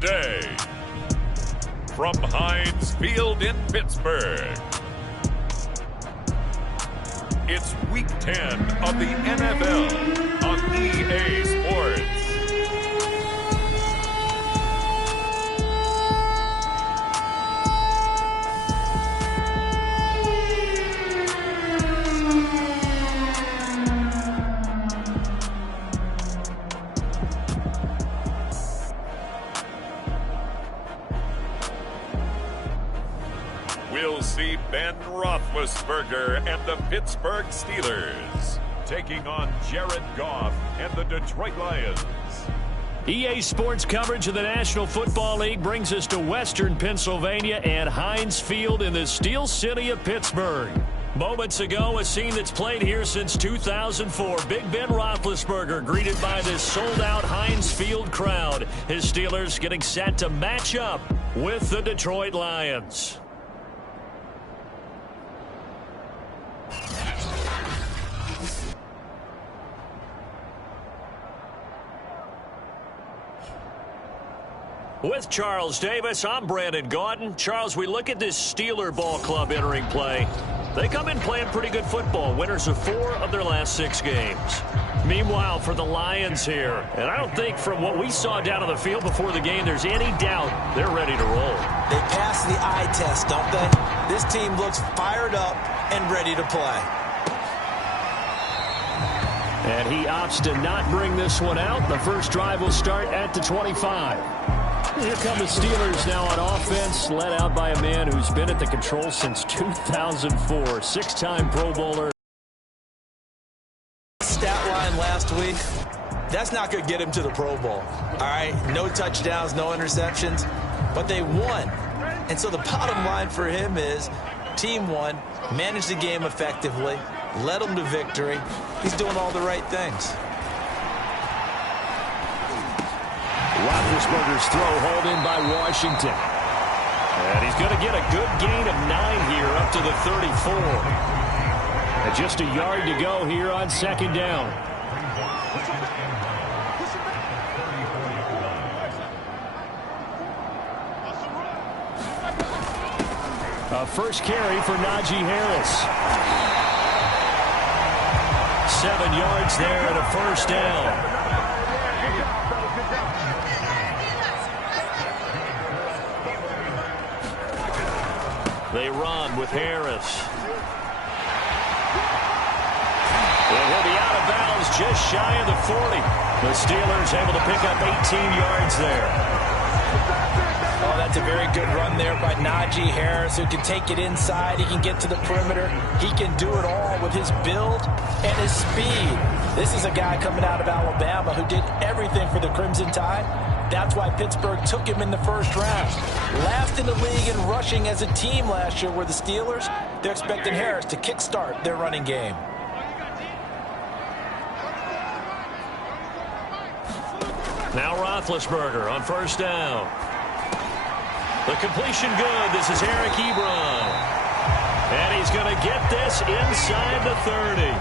today. From Heinz Field in Pittsburgh, it's Week 10 of the NFL on EA Sports. We'll see Ben Roethlisberger and the Pittsburgh Steelers taking on Jared Goff and the Detroit Lions. EA Sports coverage of the National Football League brings us to Western Pennsylvania and Heinz Field in the Steel City of Pittsburgh. Moments ago, a scene that's played here since 2004. Big Ben Roethlisberger greeted by this sold-out Heinz Field crowd. His Steelers getting set to match up with the Detroit Lions. With Charles Davis, I'm Brandon Gaudin. Charles, we look at this Steeler ball club entering play. They come in playing pretty good football, winners of 4 of their last 6 games. Meanwhile, for the Lions here, and I don't think from what we saw down on the field before the game, there's any doubt they're ready to roll. They pass the eye test, don't they? This team looks fired up and ready to play. And he opts to not bring this one out. The first drive will start at the 25. Here come the Steelers now on offense, led out by a man who's been at the control since 2004, 6-time Pro Bowler. Stat line last week, that's not going to get him to the Pro Bowl. All right, no touchdowns, no interceptions, but they won. And so the bottom line for him is team won, managed the game effectively, led them to victory. He's doing all the right things. Roethlisberger's throw hauled in by Washington. And he's going to get a good gain of 9 here up to the 34. And just a yard to go here on second down. A first carry for Najee Harris. 7 yards there and a first down. They run with Harris. And he'll be out of bounds just shy of the 40. The Steelers able to pick up 18 yards there. Oh, that's a very good run there by Najee Harris, who can take it inside. He can get to the perimeter. He can do it all with his build and his speed. This is a guy coming out of Alabama who did everything for the Crimson Tide. That's why Pittsburgh took him in the first round. Last in the league in rushing as a team last year were the Steelers. They're expecting Harris to kickstart their running game. Now Roethlisberger on first down. The completion good. This is Eric Ebron. And he's going to get this inside the 30.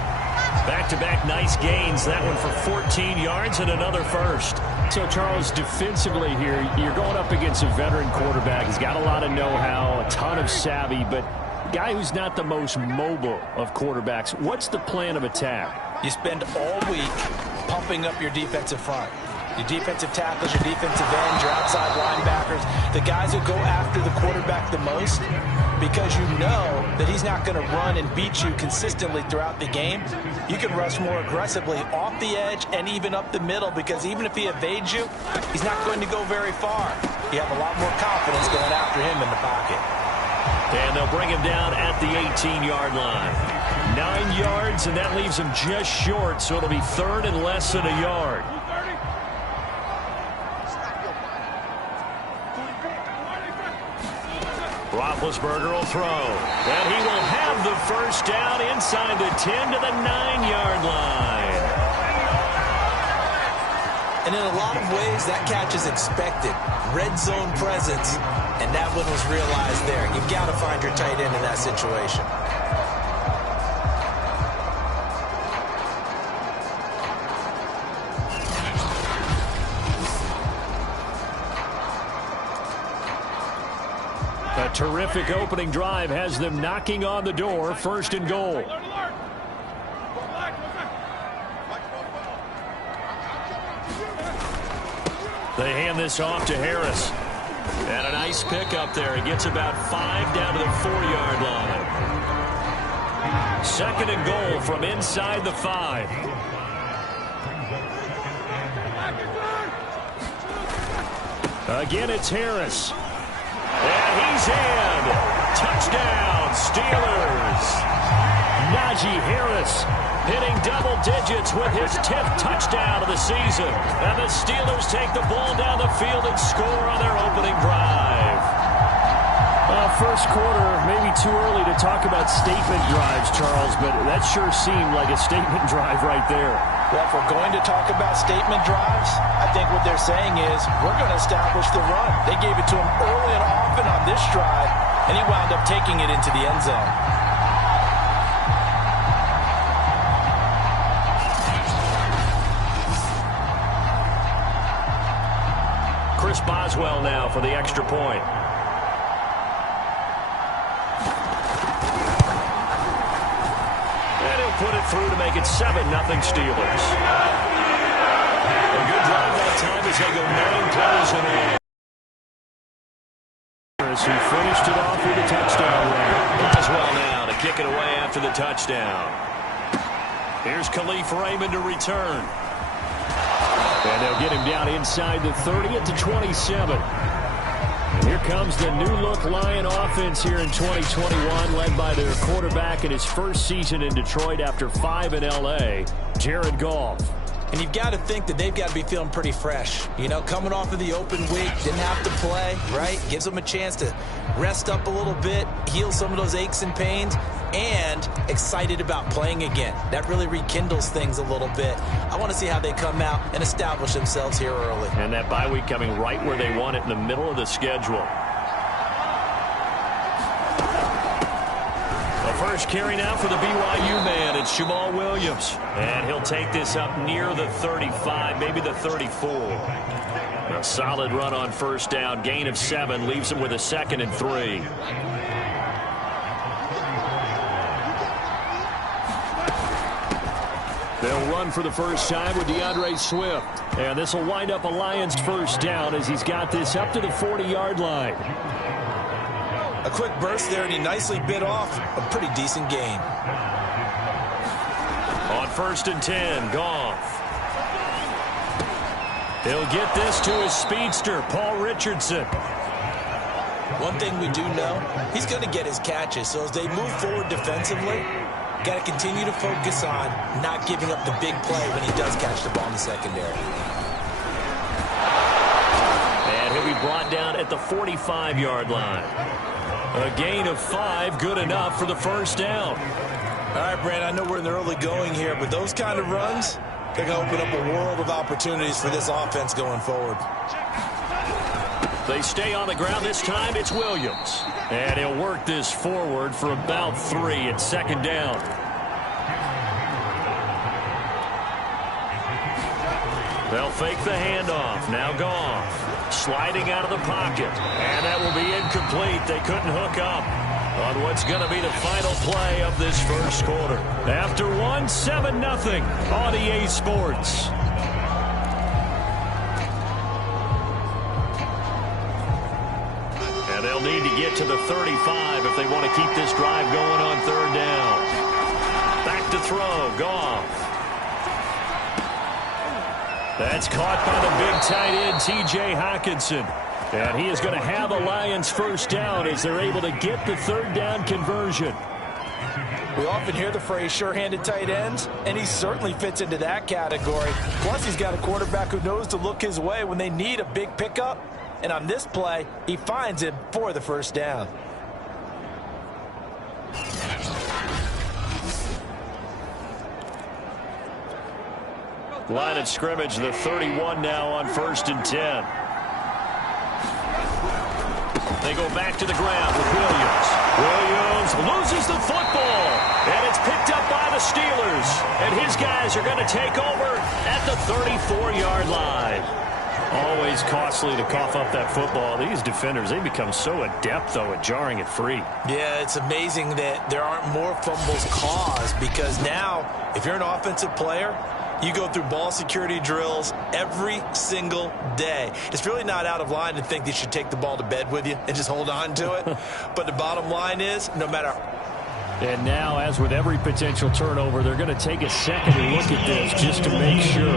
Back-to-back nice gains. That one for 14 yards and another first. So, Charles, defensively here, you're going up against a veteran quarterback. He's got a lot of know-how, a ton of savvy, but a guy who's not the most mobile of quarterbacks. What's the plan of attack? You spend all week pumping up your defensive front. Your defensive tackles, your defensive ends, your outside linebackers, the guys who go after the quarterback the most, because you know that he's not going to run and beat you consistently throughout the game. You can rush more aggressively off the edge and even up the middle, because even if he evades you, he's not going to go very far. You have a lot more confidence going after him in the pocket. And they'll bring him down at the 18-yard line. 9 yards, and that leaves him just short, so it'll be third and less than a yard. Roethlisberger will throw. And he will have the first down inside the 10 to the 9-yard line. And in a lot of ways, that catch is expected. Red zone presence, and that one was realized there. You've got to find your tight end in that situation. terrific opening drive has them knocking on the door, 1st and goal. They hand this off to Harris. And a nice pick up there. He gets about 5 down to the 4-yard line. 2nd and goal from inside the 5. Again, it's Harris. And he's in. Touchdown, Steelers. Najee Harris hitting double digits with his 10th touchdown of the season. And the Steelers take the ball down the field and score on their opening drive. First quarter, maybe too early to talk about statement drives, Charles, but that sure seemed like a statement drive right there. Well, if we're going to talk about statement drives, I think what they're saying is we're going to establish the run. They gave it to him early and often on this drive, and he wound up taking it into the end zone. Chris Boswell now for the extra point. And he'll put it through to make it 7-0 Steelers. A good drive that time as they go 9 plays in all. Who finished it off with a touchdown run. Boswell now to kick it away after the touchdown. Here's Khalif Raymond to return. And they'll get him down inside the 30 at the 27. Here comes the new-look Lion offense here in 2021, led by their quarterback in his first season in Detroit after 5 in L.A., Jared Goff. And you've got to think that they've got to be feeling pretty fresh. You know, coming off of the open week, didn't have to play, right? Gives them a chance to rest up a little bit, heal some of those aches and pains, and excited about playing again. That really rekindles things a little bit. I want to see how they come out and establish themselves here early. And that bye week coming right where they want it, in the middle of the schedule. First carry now for the BYU man. It's Jamal Williams. And he'll take this up near the 35, maybe the 34. A solid run on first down. Gain of 7 leaves him with a 2nd and 3. They'll run for the first time with DeAndre Swift. And this will wind up a Lions first down as he's got this up to the 40-yard line. A quick burst there, and he nicely bit off a pretty decent gain. On 1st and 10, Goff. He'll get this to his speedster, Paul Richardson. One thing we do know, he's going to get his catches. So as they move forward defensively, got to continue to focus on not giving up the big play when he does catch the ball in the secondary. And he'll be brought down at the 45-yard line. A gain of 5, good enough for the first down. All right, Brand, I know we're in the early going here, but those kind of runs, they're going to open up a world of opportunities for this offense going forward. They stay on the ground. This time it's Williams. And he'll work this forward for about 3 at 2nd down. They'll fake the handoff. Now Goff. Sliding out of the pocket. And that will be incomplete. They couldn't hook up on what's going to be the final play of this first quarter. After 1, 7-0 on EA Sports. And they'll need to get to the 35 if they want to keep this drive going on 3rd down. Back to throw. Goff. That's caught by the big tight end, T.J. Hockenson. And he is going to have a Lions first down as they're able to get the 3rd down conversion. We often hear the phrase sure-handed tight ends, and he certainly fits into that category. Plus, he's got a quarterback who knows to look his way when they need a big pickup. And on this play, he finds it for the first down. Line of scrimmage, the 31 now on 1st and 10. They go back to the ground with Williams. Williams loses the football, and it's picked up by the Steelers. And his guys are going to take over at the 34-yard line. Always is costly to cough up that football. These defenders, they become so adept, though, at jarring it free. Yeah, it's amazing that there aren't more fumbles caused, because now, if you're an offensive player, you go through ball security drills every single day. It's really not out of line to think that you should take the ball to bed with you and just hold on to it. But the bottom line is, no matter... And now, as with every potential turnover, they're going to take a second to look at this just to make sure.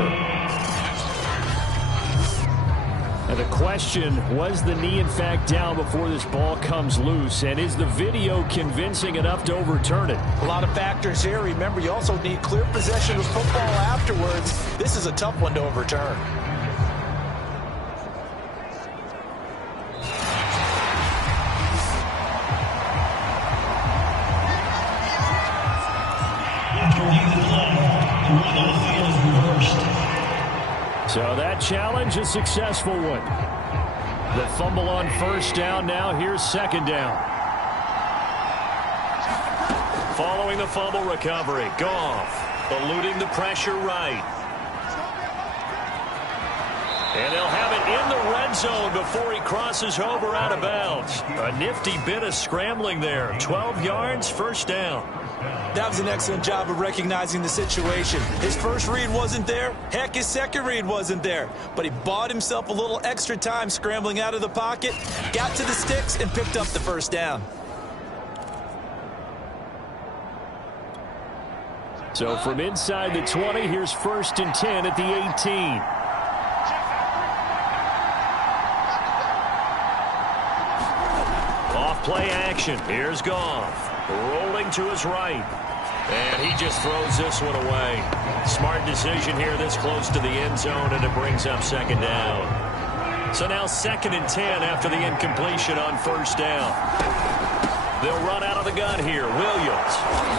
And the question, was the knee in fact down before this ball comes loose? And is the video convincing enough to overturn it? A lot of factors here. Remember, you also need clear possession of football afterwards. This is a tough one to overturn. So that challenge, a successful one. The fumble on first down. Now here's second down. Following the fumble recovery, Goff eluding the pressure right. And they'll have it in the red zone before he crosses over out of bounds. A nifty bit of scrambling there. 12 yards, first down. That was an excellent job of recognizing the situation. His first read wasn't there. Heck, his second read wasn't there. But he bought himself a little extra time scrambling out of the pocket, got to the sticks, and picked up the first down. So from inside the 20, here's 1st and 10 at the 18. Off play action. Here's Goff. Rolling to his right. And he just throws this one away. Smart decision here this close to the end zone, and it brings up second down. So now 2nd and 10 after the incompletion on first down. They'll run out of the gun here. Williams.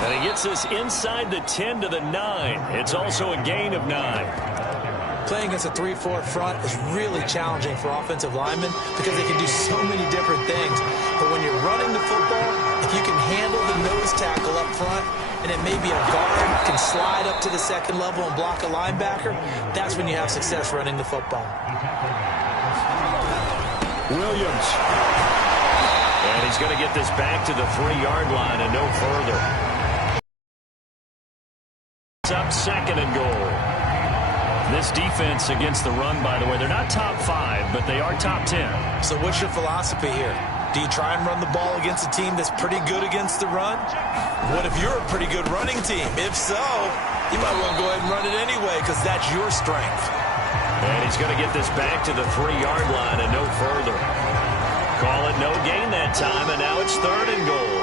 And he gets this inside the 10 to the 9. It's also a gain of 9. Playing against a 3-4 front is really challenging for offensive linemen because they can do so many different things. But when you're running the football, if you can handle the nose tackle up front, and it may be a guard can slide up to the second level and block a linebacker, that's when you have success running the football. Williams. And he's going to get this back to the 3-yard line and no further. It's up 2nd and goal. This defense against the run, by the way, they're not top 5, but they are top 10. So what's your philosophy here? Do you try and run the ball against a team that's pretty good against the run? What if you're a pretty good running team? If so, you might want to go ahead and run it anyway because that's your strength. And he's going to get this back to the 3-yard line and no further. Call it no gain that time, and now it's 3rd and goal.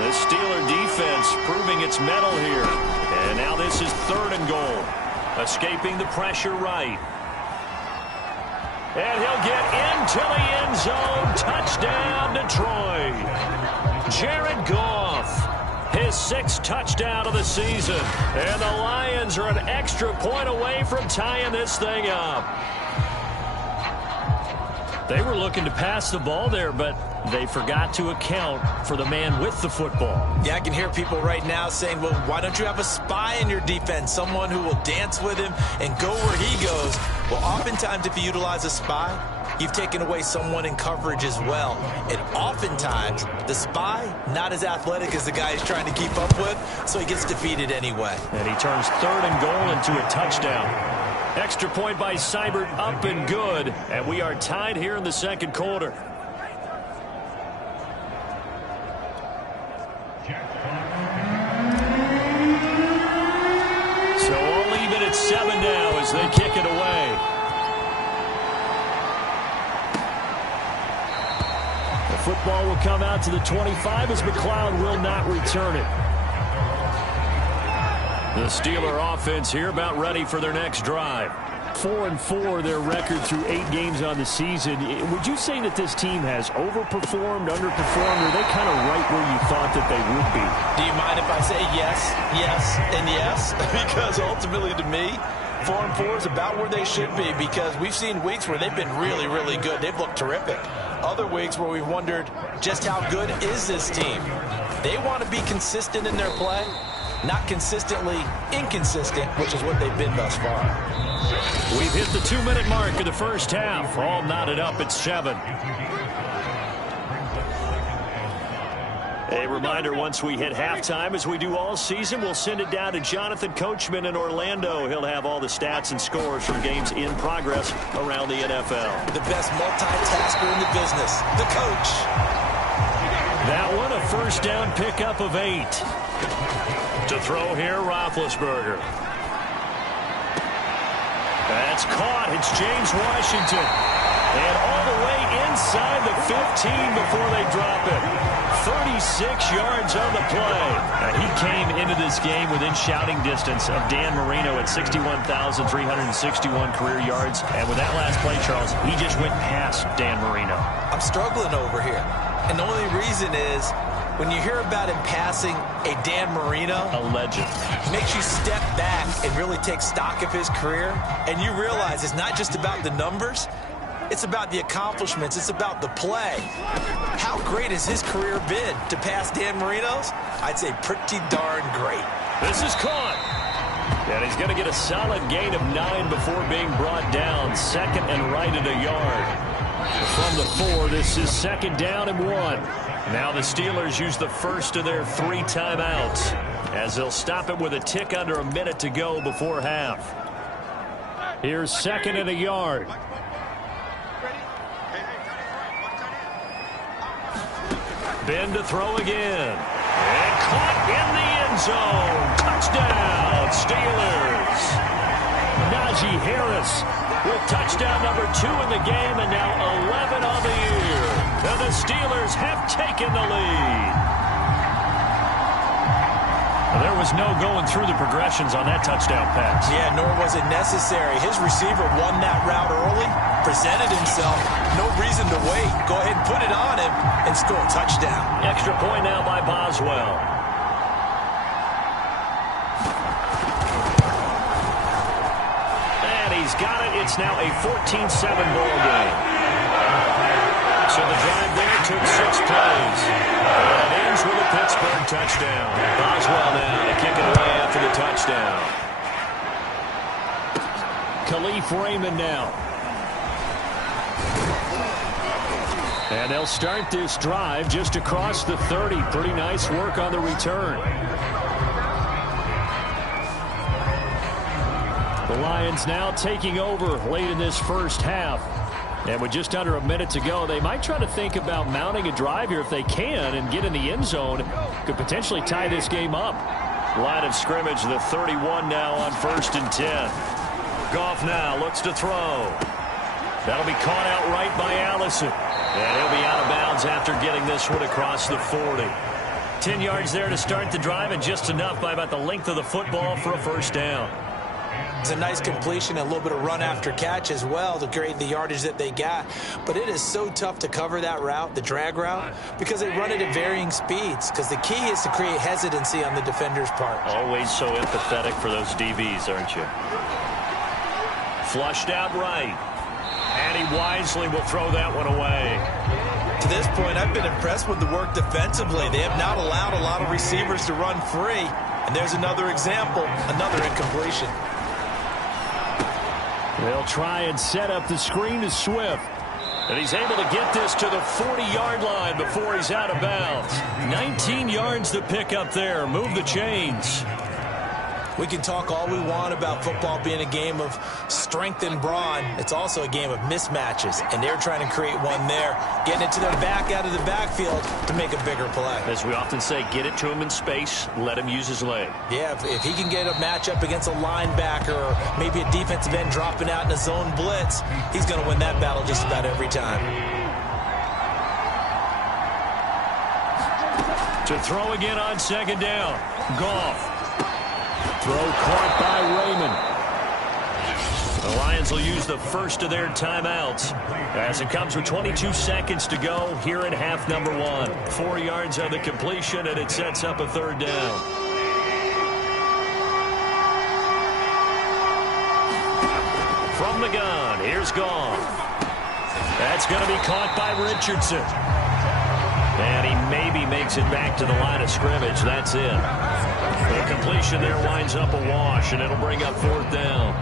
The Steeler defense proving its mettle here. And now this is 3rd and goal. Escaping the pressure right. And he'll get into the end zone. Touchdown, Detroit. Jared Goff, his 6th touchdown of the season. And the Lions are an extra point away from tying this thing up. They were looking to pass the ball there, but they forgot to account for the man with the football. Yeah, I can hear people right now saying, well, why don't you have a spy in your defense, someone who will dance with him and go where he goes? Well, oftentimes if you utilize a spy, you've taken away someone in coverage as well. And oftentimes, the spy, not as athletic as the guy he's trying to keep up with, so he gets defeated anyway. And he turns 3rd and goal into a touchdown. Extra point by Seibert, up and good. And we are tied here in the 2nd quarter. So all even at 7 now as they kick it away. The football will come out to the 25 as McLeod will not return it. The Steeler offense here about ready for their next drive. 4-4 their record through 8 games on the season. Would you say that this team has overperformed, underperformed, or are they kind of right where you thought that they would be? Do you mind if I say yes, yes, and yes? Because ultimately to me, 4-4 is about where they should be because we've seen weeks where they've been really, really good. They've looked terrific. Other weeks where we've wondered just how good is this team. They want to be consistent in their play. not consistently inconsistent, which is what they've been thus far. We've hit the 2-minute mark of the first half. All knotted up at 7. A reminder, once we hit halftime, as we do all season, we'll send it down to Jonathan Coachman in Orlando. He'll have all the stats and scores from games in progress around the NFL. The best multitasker in the business, the coach. That one, a first down pickup of 8. To throw here, Roethlisberger. That's caught. It's James Washington. And all the way inside the 15 before they drop it. 36 yards on the play. He came into this game within shouting distance of Dan Marino at 61,361 career yards. And with that last play, Charles, he just went past Dan Marino. I'm struggling over here. And the only reason is when you hear about him passing a Dan Marino, a legend, it makes you step back and really take stock of his career. And you realize it's not just about the numbers. It's about the accomplishments. It's about the play. How great has his career been to pass Dan Marino's? I'd say pretty darn great. This is caught. And he's going to get a solid gain of 9 before being brought down. Second and right at a yard. From the 4, this is second down and 1. Now the Steelers use the first of their 3 timeouts as they'll stop it with a tick under a minute to go before half. Here's second and a yard. Ben to throw again. And caught in the end zone. Touchdown, Steelers. Najee Harris with touchdown number 2 in the game, and now 11 on the year. And the Steelers have taken the lead. There was no going through the progressions on that touchdown pass. Yeah, nor was it necessary. His receiver won that route early, presented himself. No reason to wait. Go ahead and put it on him and score a touchdown. Extra point now by Boswell. And he's got it. It's now a 14-7 ball game. So the drive there took 6 plays. And it ends with a Pittsburgh touchdown. Boswell now to kick it away after the touchdown. Khalif Raymond now. And they'll start this drive just across the 30. Pretty nice work on the return. The Lions now taking over late in this first half. And with just under a minute to go, they might try to think about mounting a drive here if they can and get in the end zone. Could potentially tie this game up. Line of scrimmage, the 31 now on 1st and 10. Goff now looks to throw. That'll be caught outright by Allison. And he'll be out of bounds after getting this one across the 40. 10 yards there to start the drive, and just enough by about the length of the football for a first down. It's a nice completion, a little bit of run after catch as well to create the yardage that they got. But it is so tough to cover that route, the drag route, because they run it at varying speeds. Because the key is to create hesitancy on the defender's part. Always so empathetic for those DBs, aren't you? Flushed out right. And he wisely will throw that one away. To this point, I've been impressed with the work defensively. They have not allowed a lot of receivers to run free. And there's another example, another incompletion. They'll try and set up the screen to Swift. And he's able to get this to the 40-yard line before he's out of bounds. 19 yards to pick up there. Move the chains. We can talk all we want about football being a game of strength and brawn. It's also a game of mismatches, and they're trying to create one there, getting it to their back out of the backfield to make a bigger play. As we often say, get it to him in space, let him use his leg. Yeah, if he can get a matchup against a linebacker or maybe a defensive end dropping out in a zone blitz, he's going to win that battle just about every time. To throw again on second down. Goff. Throw caught by Raymond. The Lions will use the first of their timeouts as it comes with 22 seconds to go here in half number 1. 4 yards on the completion, and it sets up a third down. From the gun, here's Goff. That's going to be caught by Richardson. And he maybe makes it back to the line of scrimmage. That's it. The completion there winds up a wash, and it'll bring up 4th down.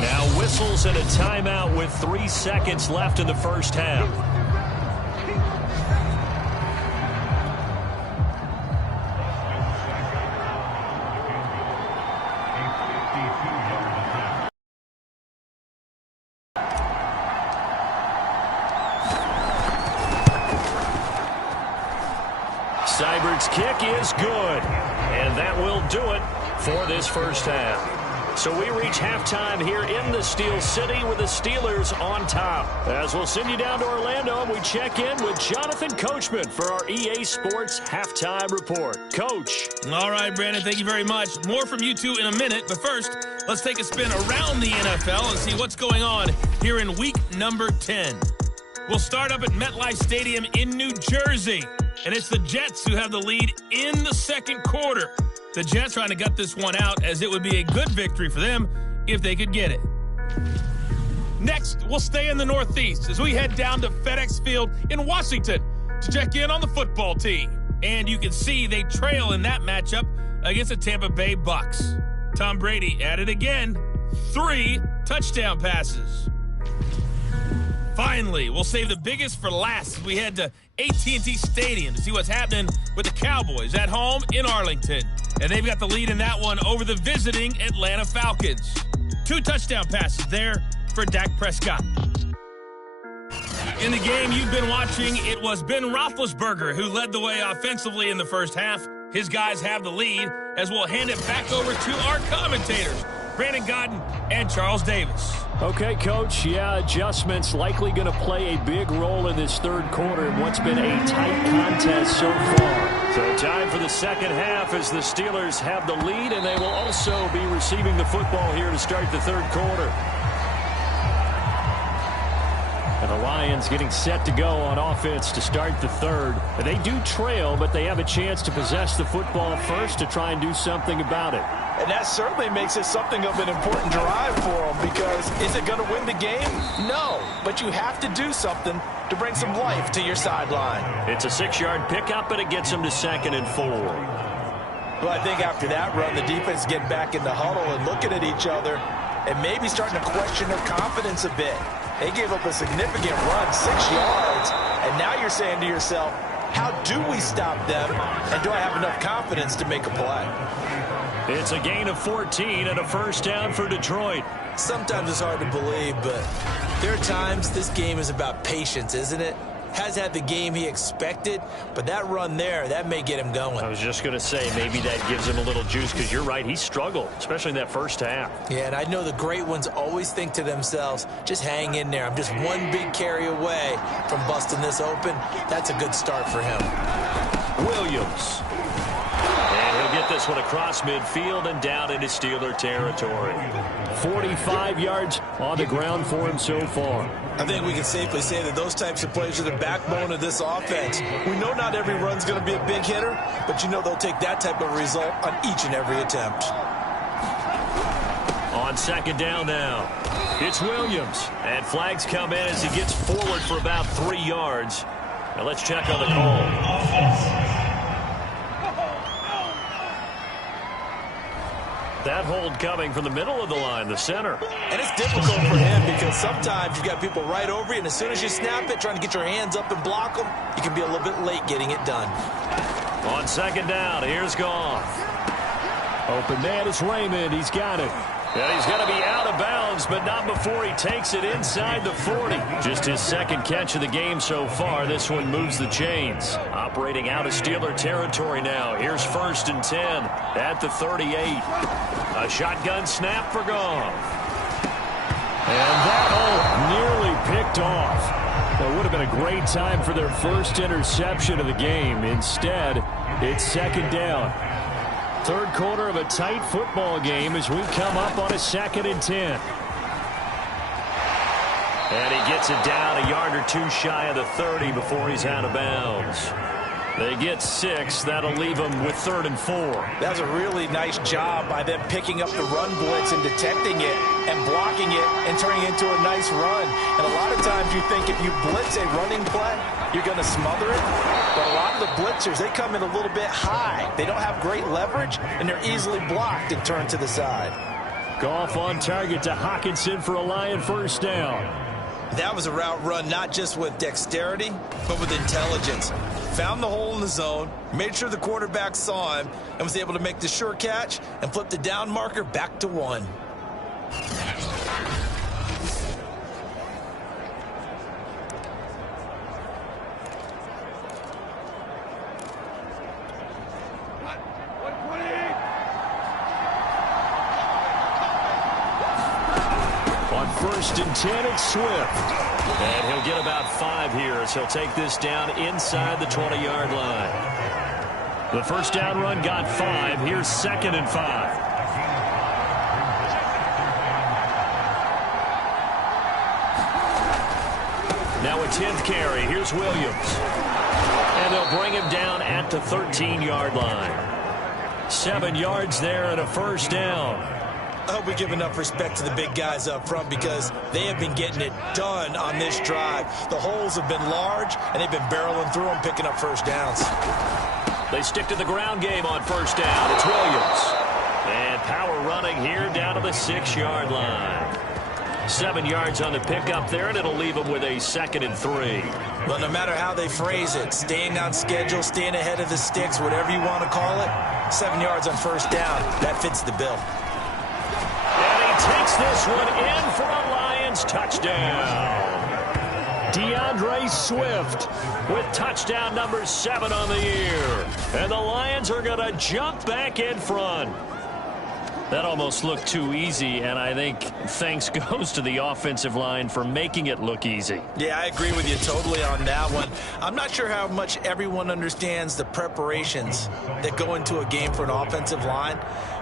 Now whistles and a timeout with 3 seconds left in the first half. Seibert's kick is good, and that will do it for this first half. So we reach halftime here in the Steel City with the Steelers on top. As we'll send you down to Orlando, and we check in with Jonathan Coachman for our EA Sports Halftime Report. Coach. All right, Brandon, thank you very much. More from you two in a minute, but first, let's take a spin around the NFL and see what's going on here in week number 10. We'll start up at MetLife Stadium in New Jersey, and it's the Jets who have the lead in the second quarter. The Jets trying to gut this one out, as it would be a good victory for them if they could get it. Next, we'll stay in the Northeast as we head down to FedEx Field in Washington to check in on the football team. And you can see they trail in that matchup against the Tampa Bay Bucks. Tom Brady at it again. 3 touchdown passes. Finally, we'll save the biggest for last as we head to AT&T Stadium to see what's happening with the Cowboys at home in Arlington. And they've got the lead in that one over the visiting Atlanta Falcons. 2 touchdown passes there for Dak Prescott. In the game you've been watching, it was Ben Roethlisberger who led the way offensively in the first half. His guys have the lead, as we'll hand it back over to our commentators, Brandon Godden and Charles Davis. Okay, Coach. Yeah, adjustments likely going to play a big role in this third quarter in what's been a tight contest so far. So time for the second half as the Steelers have the lead, and they will also be receiving the football here to start the third quarter. And the Lions getting set to go on offense to start the third. They do trail, but they have a chance to possess the football first to try and do something about it. And that certainly makes it something of an important drive for them, because is it going to win the game? No, but you have to do something to bring some life to your sideline. It's a 6-yard pickup, and it gets them to 2nd and 4. Well, I think after that run, the defense getting back in the huddle and looking at each other and maybe starting to question their confidence a bit. They gave up a significant run, 6 yards, and now you're saying to yourself, how do we stop them, and do I have enough confidence to make a play? It's a gain of 14 and a first down for Detroit. Sometimes it's hard to believe, but there are times this game is about patience, isn't it? Has had the game he expected, but that run there, that may get him going. I was just going to say, maybe that gives him a little juice, because you're right, he struggled, especially in that first half. Yeah, and I know the great ones always think to themselves, just hang in there. I'm just one big carry away from busting this open. That's a good start for him. Williams. And he'll get this one across midfield and down into Steeler territory. 45 yards on the ground for him so far. I think we can safely say that those types of plays are the backbone of this offense. We know not every run's going to be a big hitter, but you know they'll take that type of result on each and every attempt. On 2nd down now, it's Williams. And flags come in as he gets forward for about 3 yards. Now let's check on the call. That hold coming from the middle of the line, the center. And it's difficult for him because sometimes you've got people right over you, and as soon as you snap it, trying to get your hands up and block them, you can be a little bit late getting it done. On 2nd down, here's Goff. Open man is Raymond. He's got it. And he's going to be out of bounds, but not before he takes it inside the 40. Just his 2nd catch of the game so far. This one moves the chains. Operating out of Steeler territory now. Here's 1st and 10 at the 38. A shotgun snap for Goff. And that nearly picked off. That would have been a great time for their first interception of the game. Instead, it's 2nd down. Third quarter of a tight football game as we come up on a 2nd and 10. And he gets it down a yard or two shy of the 30 before he's out of bounds. They get 6. That'll leave them with 3rd and 4. That was a really nice job by them picking up the run blitz and detecting it and blocking it and turning it into a nice run. And a lot of times you think if you blitz a running play, you're going to smother it. But a lot of the blitzers, they come in a little bit high. They don't have great leverage, and they're easily blocked and turned to the side. Goff on target to Hockenson for a Lion first down. That was a route run not just with dexterity, but with intelligence. Found the hole in the zone, made sure the quarterback saw him, and was able to make the sure catch and flip the down marker back to 1. On 1st and 10, it's Swift. And he'll get about 5 here as he'll take this down inside the 20-yard line. The first down run got 5. Here's 2nd and 5. Now a 10th carry. Here's Williams. And they'll bring him down at the 13-yard line. 7 yards there and a first down. I hope we give enough respect to the big guys up front because they have been getting it done on this drive. The holes have been large, and they've been barreling through them, picking up first downs. They stick to the ground game on first down. It's Williams. And power running here down to the 6-yard line. 7 yards on the pickup there, and it'll leave them with a 2nd and 3. Well, no matter how they phrase it, staying on schedule, staying ahead of the sticks, whatever you want to call it, 7 yards on first down, that fits the bill. Takes this one in for a Lions touchdown. DeAndre Swift with touchdown number 7 on the year. And the Lions are going to jump back in front. That almost looked too easy, and I think thanks goes to the offensive line for making it look easy. Yeah, I agree with you totally on that one. I'm not sure how much everyone understands the preparations that go into a game for an offensive line,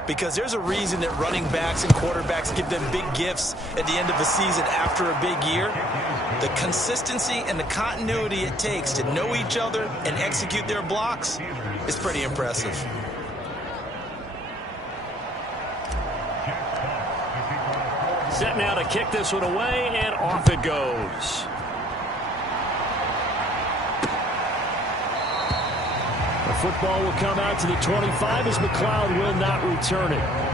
because there's a reason that running backs and quarterbacks give them big gifts at the end of the season after a big year. The consistency and the continuity it takes to know each other and execute their blocks is pretty impressive. Set now to kick this one away, and off it goes. The football will come out to the 25 as McLeod will not return it.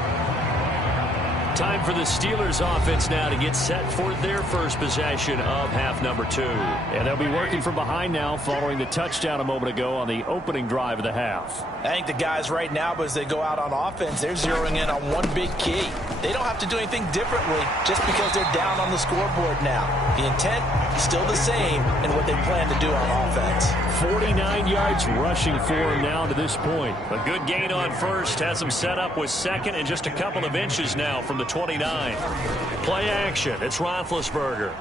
Time for the Steelers offense now to get set for their first possession of half number 2. And they'll be working from behind now following the touchdown a moment ago on the opening drive of the half. I think the guys right now, as they go out on offense, they're zeroing in on one big key. They don't have to do anything differently just because they're down on the scoreboard now. The intent is still the same in what they plan to do on offense. 49 yards rushing for him now to this point. A good gain on first has him set up with second and just a couple of inches now from the 29. Play action. It's Roethlisberger.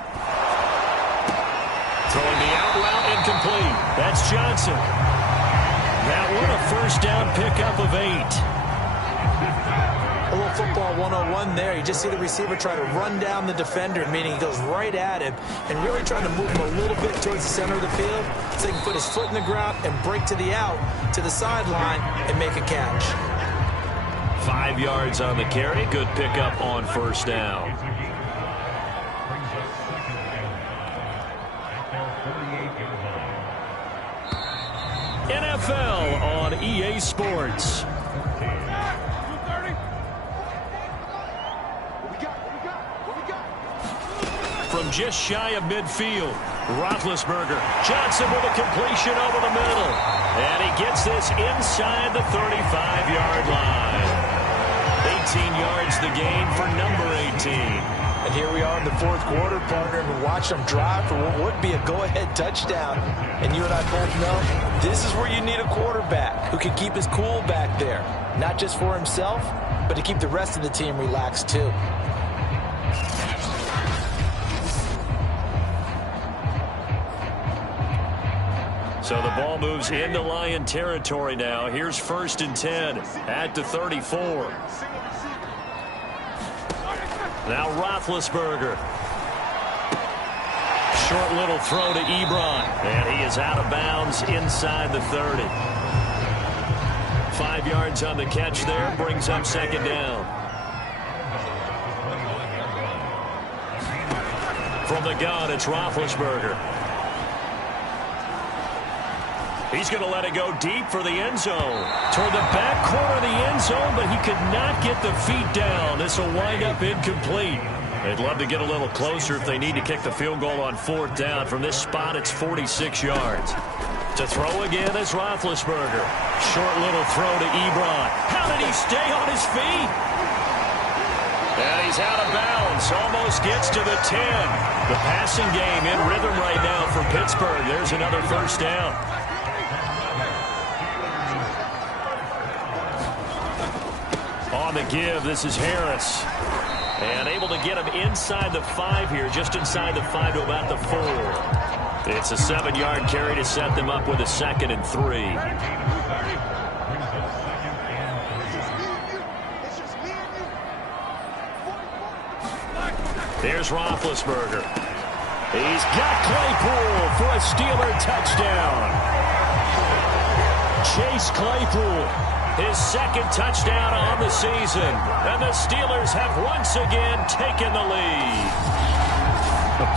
Throwing the out route incomplete. That's Johnson. That one a first down pickup of 8. A little football 101 there. You just see the receiver try to run down the defender, meaning he goes right at him and really trying to move him a little bit towards the center of the field so he can put his foot in the ground and break to the out, to the sideline, and make a catch. 5 yards on the carry. Good pickup on first down. NFL on EA Sports. From just shy of midfield, Roethlisberger. Johnson with a completion over the middle. And he gets this inside the 35-yard line. 18 yards the gain for number 18. And here we are in the fourth quarter, partner, and we watch them drive for what would be a go-ahead touchdown. And you and I both know this is where you need a quarterback who can keep his cool back there. Not just for himself, but to keep the rest of the team relaxed too. So the ball moves into Lion territory now. Here's 1st and 10 at the 34. Now Roethlisberger. Short little throw to Ebron. And he is out of bounds inside the 30. 5 yards on the catch there. Brings up second down. From the gun, it's Roethlisberger. He's going to let it go deep for the end zone. Toward the back corner of the end zone, but he could not get the feet down. This will wind up incomplete. They'd love to get a little closer if they need to kick the field goal on 4th down. From this spot, it's 46 yards. To throw again is Roethlisberger. Short little throw to Ebron. How did he stay on his feet? And he's out of bounds. Almost gets to the 10. The passing game in rhythm right now for Pittsburgh. There's another first down. On the give, this is Harris. And able to get him inside the 5 here, just inside the 5 to about the 4. It's a 7-yard carry to set them up with a 2nd and 3. There's Roethlisberger. He's got Claypool for a Steeler touchdown. Chase Claypool, his 2nd touchdown on the season. And the Steelers have once again taken the lead.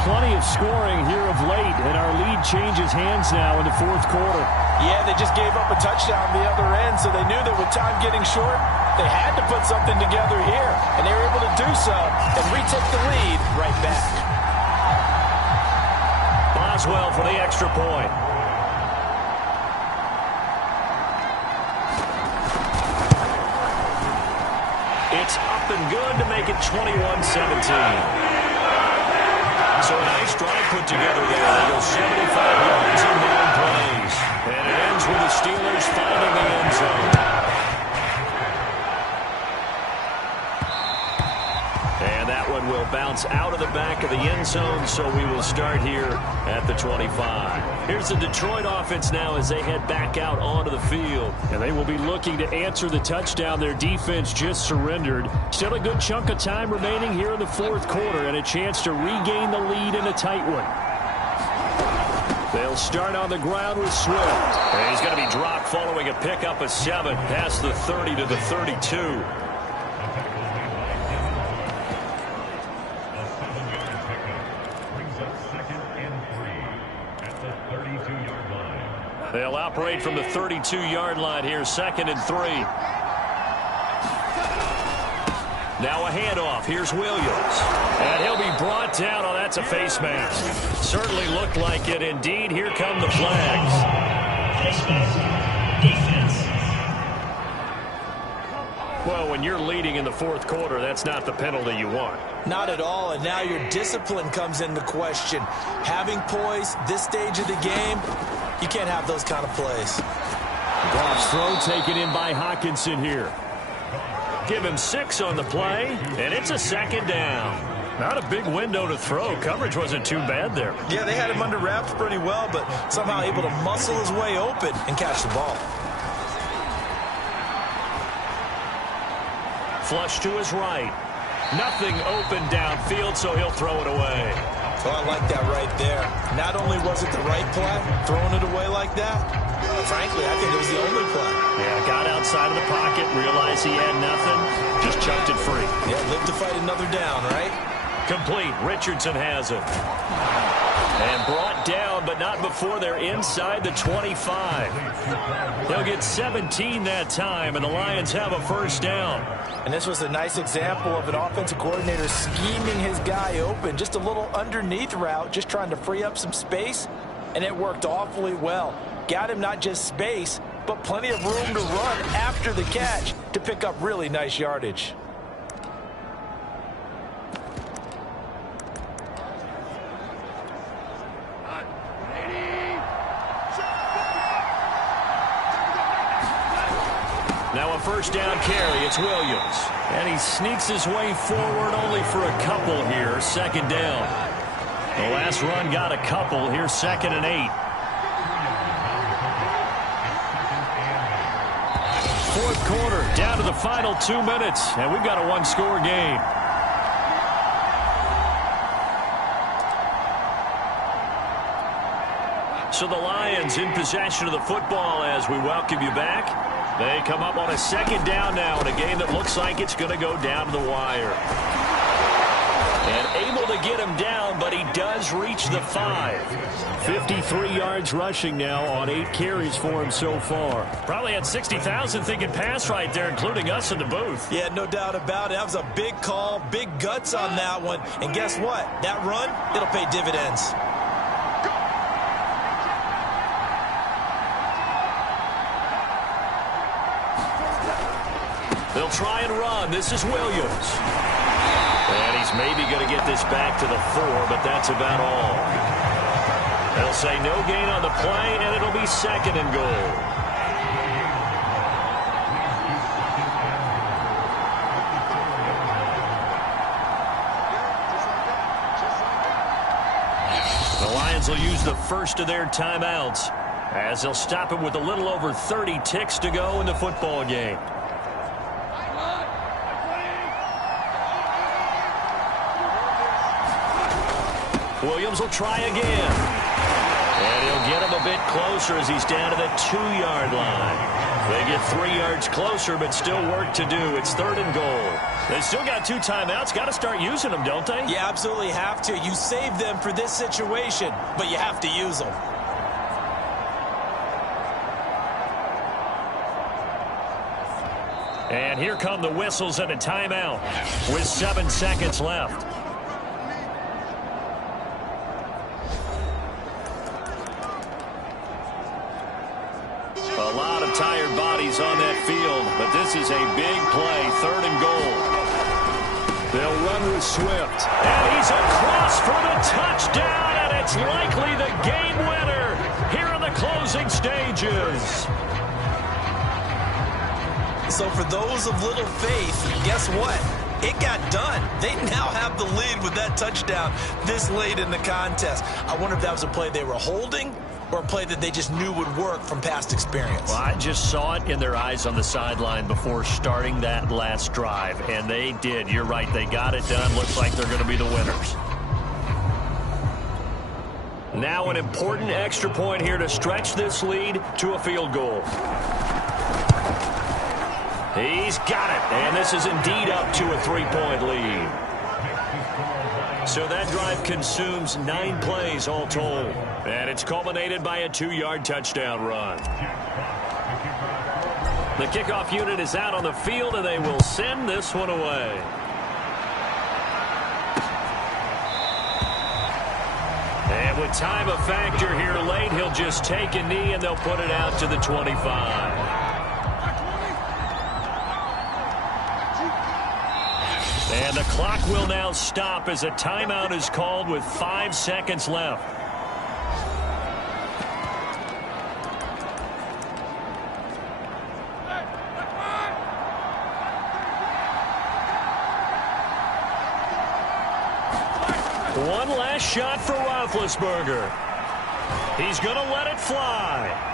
Plenty of scoring here of late, and our lead changes hands now in the 4th quarter. Yeah, they just gave up a touchdown the other end, so they knew that with time getting short, they had to put something together here, and they were able to do so and retake the lead right back. Boswell for the extra point. It's up and good to make it 21-17. So a nice drive put together there. They go 75 yards in 9 plays. And it ends with the Steelers finding the end zone. And that one will bounce out of the back of the end zone, so we will start here at the 25. Here's the Detroit offense now as they head back out onto the field. And they will be looking to answer the touchdown their defense just surrendered. Still a good chunk of time remaining here in the 4th quarter and a chance to regain the lead in a tight one. They'll start on the ground with Swift. And he's going to be dropped following a pickup of 7 past the 30 to the 32. They'll operate from the 32-yard line here, 2nd and 3. Now a handoff. Here's Williams. And he'll be brought down. Oh, that's a face mask. Certainly looked like it. Indeed, here come the flags. Defense. Well, when you're leading in the 4th quarter, that's not the penalty you want. Not at all, and now your discipline comes into question. Having poise this stage of the game, you can't have those kind of plays. Goff's throw taken in by Hockenson here. Give him 6 on the play, and it's a 2nd down. Not a big window to throw. Coverage wasn't too bad there. Yeah, they had him under wraps pretty well, but somehow able to muscle his way open and catch the ball. Flush to his right. Nothing open downfield, so he'll throw it away. Oh, I like that right there. Not only was it the right play, throwing it away like that, frankly, I think it was the only play. Yeah, got outside of the pocket, realized he had nothing, just chucked it free. Yeah, live to fight another down, right? Complete. Richardson has it. And brought down, but not before they're inside the 25. They'll get 17 that time, and the Lions have a first down. And this was a nice example of an offensive coordinator scheming his guy open. Just a little underneath route, just trying to free up some space, and it worked awfully well. Got him not just space, but plenty of room to run after the catch to pick up really nice yardage. Now a first down carry. It's Williams. And he sneaks his way forward only for a couple here. 2nd down. The last run got a couple. Here's 2nd and 8. 4th quarter, down to the final 2 minutes. And we've got a 1-score game. So the Lions in possession of the football as we welcome you back. They come up on a second down now in a game that looks like it's going to go down to the wire. And able to get him down, but he does reach the 5. 53 yards rushing now on 8 carries for him so far. Probably had 60,000 thinking pass right there, including us in the booth. Yeah, no doubt about it. That was a big call, big guts on that one. And guess what? That run, it'll pay dividends. They'll try and run. This is Williams. And he's maybe going to get this back to the 4, but that's about all. They'll say no gain on the play, and it'll be 2nd and goal. The Lions will use the first of their timeouts as they'll stop it with a little over 30 ticks to go in the football game. Williams will try again. And he'll get him a bit closer as he's down to the 2-yard line. They get 3 yards closer, but still work to do. It's 3rd and goal. They still got 2 timeouts. Got to start using them, don't they? You absolutely have to. You save them for this situation, but you have to use them. And here come the whistles and a timeout with 7 seconds left. A lot of tired bodies on that field, but this is a big play, 3rd and goal. They'll run with Swift. And he's across for the touchdown, and it's likely the game winner here in the closing stages. So for those of little faith, guess what? It got done. They now have the lead with that touchdown this late in the contest. I wonder if that was a play they were holding or a play that they just knew would work from past experience. Well, I just saw it in their eyes on the sideline before starting that last drive, and they did. You're right. They got it done. Looks like they're going to be the winners. Now an important extra point here to stretch this lead to a field goal. He's got it, and this is indeed up to a 3-point lead. So that drive consumes 9 plays all told, and it's culminated by a 2-yard touchdown run. The kickoff unit is out on the field, and they will send this one away. And with time a factor here late, he'll just take a knee, and they'll put it out to the 25. And the clock will now stop as a timeout is called with 5 seconds left. One last shot for Roethlisberger. He's going to let it fly.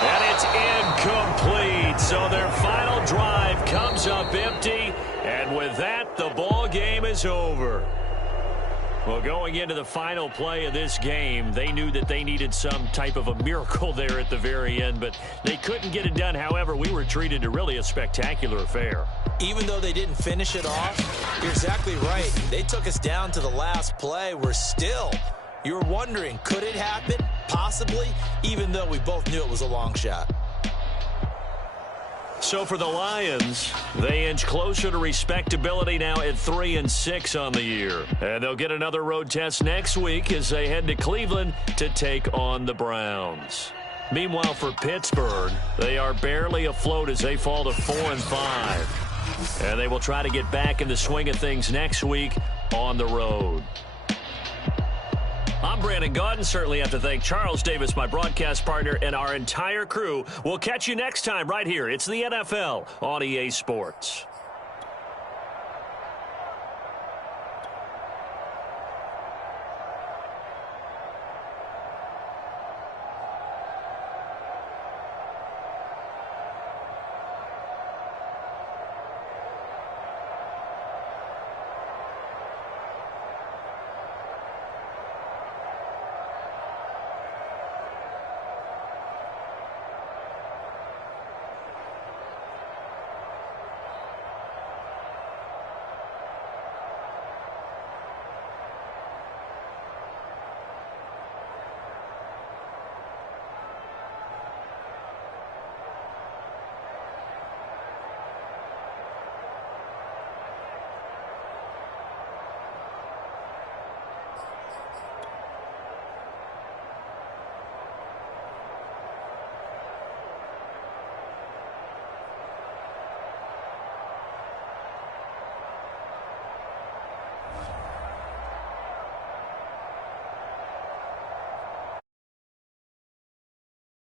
And it's incomplete. So their final drive comes up empty. And with that, the ball game is over. Well, going into the final play of this game, they knew that they needed some type of a miracle there at the very end, but they couldn't get it done. However, we were treated to really a spectacular affair. Even though they didn't finish it off, you're exactly right. They took us down to the last play. We're still, you're wondering, could it happen? Possibly, even though we both knew it was a long shot. So for the Lions, they inch closer to respectability now at 3-6 on the year. And they'll get another road test next week as they head to Cleveland to take on the Browns. Meanwhile, for Pittsburgh, they are barely afloat as they fall to 4-5. And they will try to get back in the swing of things next week on the road. I'm Brandon Gaudin. Certainly have to thank Charles Davis, my broadcast partner, and our entire crew. We'll catch you next time right here. It's the NFL on EA Sports.